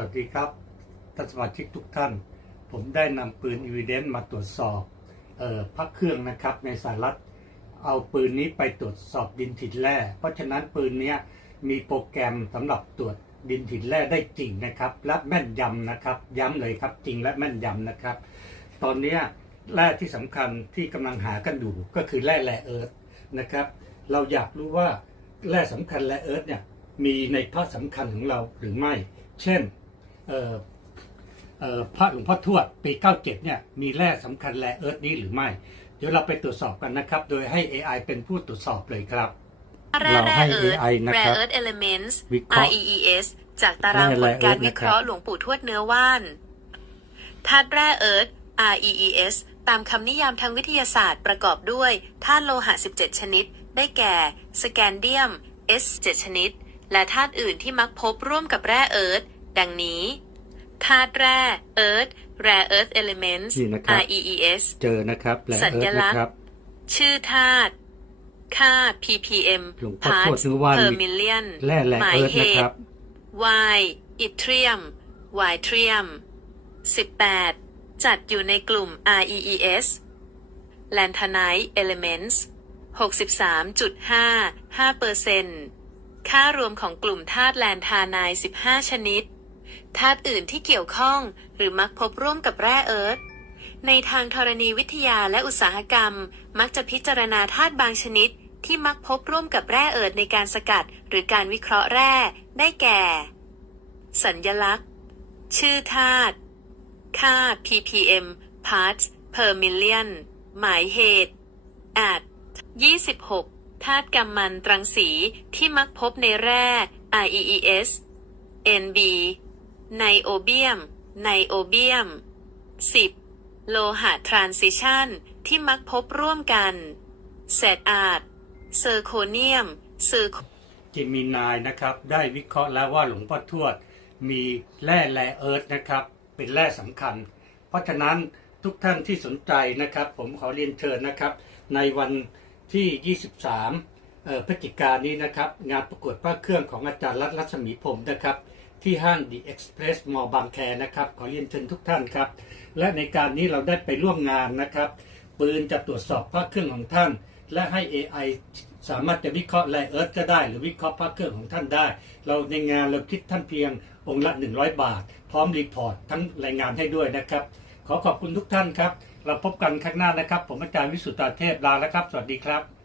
วัสดีครับท่านสมาชิกทุกท่าน ผมได้นำปืนอีว d เดนมาตรวจสอบออพระเครื่องนะครับในสหรัฐเอาปืนนี้ไปตรวจสอบดินถิ่นแร่ เพราะฉะนั้นปืนนี้มีโปรแกรมสำหรับตรวจดินถิ่นแร่ได้จริงนะครับ และแม่นยำนะครับ ย้ำเลยครับจริงและแม่นยำนะครับ ตอนนี้แร่ที่สำคัญที่กำลังหากันอยู่ก็คือแร่แร่เอิร์ธนะครับ เราอยากรู้ว่าแร่สำคัญแร่เอิร์ธเนี่ยมีในพระสำคัญของเราหรือไม่ เช่น พระหลวงพ่อทวดปี 97 เนี่ยมีแร่สำคัญแร่เอิร์ธนี้หรือไม่ เดี๋ยวเราไปตรวจสอบกันนะครับ โดยให้ AI เป็นผู้ตรวจสอบเลยครับแร่เราแร่ให้เอิร์ธ AI นะครับ Rare Earth Elements วิเคราะห์ REES จากตารางผแร่ลการ Earth วิเคราะห์นะครับหลวงปู่ทวดเนื้อว่านธาตุแร่เอิร์ธ REES ตามคำนิยามทางวิทยาศาสตร์ประกอบด้วยธาตุโลหะ 17 ชนิด ได้แก่ สแกนเดียม S 7 ชนิด และธาตุอื่นที่มักพบร่วมกับแร่เอิร์ธ ดังนี้ธาตุแร่เอิร์ธ Rare Earth Elements นี่นะครับ REES เจอนะครับแร่สัญเอิร์ธลักษณ์นะครับชื่อธาตุค่า ppm หลวงพ่อทวด parts เนื้อว่าน per million แร่แร่หมายเอิร์ธเหนะครับตุ y อิทรียม y ทรียม 18 จัดอยู่ในกลุ่ม REES Lanthanide Elements 63.55เปอร์เซ็นต์ค่ารวมของกลุ่มธาตุแลนธานาย 15 ชนิด ธาตุอื่นที่เกี่ยวข้องหรือมักพบร่วมกับแร่เอิร์ธในทางธรณีวิทยาและอุตสาหกรรม มักจะพิจารณาธาตุบางชนิด ที่มักพบร่วมกับแร่เอิร์ธในการสกัด หรือการวิเคราะห์แร่ ได้แก่ สัญญลักษณ์ ชื่อธาตุค่า ppm parts per million หมายเหตุอาจ26ธาตุกำมันตรังสีที่มักพบในแร่ REES NB ไนโอเบียม ไนโอเบียม 10. โลหะทรานซิชันที่มักพบร่วมกันเศษอาร์ตเซอร์โคเนียมเซอร์จิมินายนะครับ ได้วิเคราะห์แล้วว่าหลวงพ่อทวด มีแร่แร่เอิร์ธนะครับ เป็นแร่สำคัญ เพราะฉะนั้นทุกท่านที่สนใจนะครับ ผมขอเรียนเชิญนะครับ ในวันที่ 23พฤศจิกายนนี้นะครับ งานประกวดพระเครื่องของอาจารย์รัตน์รัศมีผมนะครับ ที่ห้าง The Express m a l l บางแคนะครับ ขอเรียนเชิญทุกท่านครับ และในการนี้เราได้ไปร่วมงานนะครับ ปืนจะตรวจสอบพระเครื่องของท่าน และให้ AI สามารถจะวิเคราะห์แร่เอิร์ธก็ได้ หรือวิเคราะห์พระเครื่องของท่านได้ เราในงานเราคิดท่านเพียงองค์ละ 100 บาท พร้อมรีพอร์ตทั้งรายงานให้ด้วยนะครับ ขอขอบคุณทุกท่านครับ เราพบกันครั้งหน้านะครับ ผมอาจารย์วิสุทธาเทพลาแล้วครับ สวัสดีครับ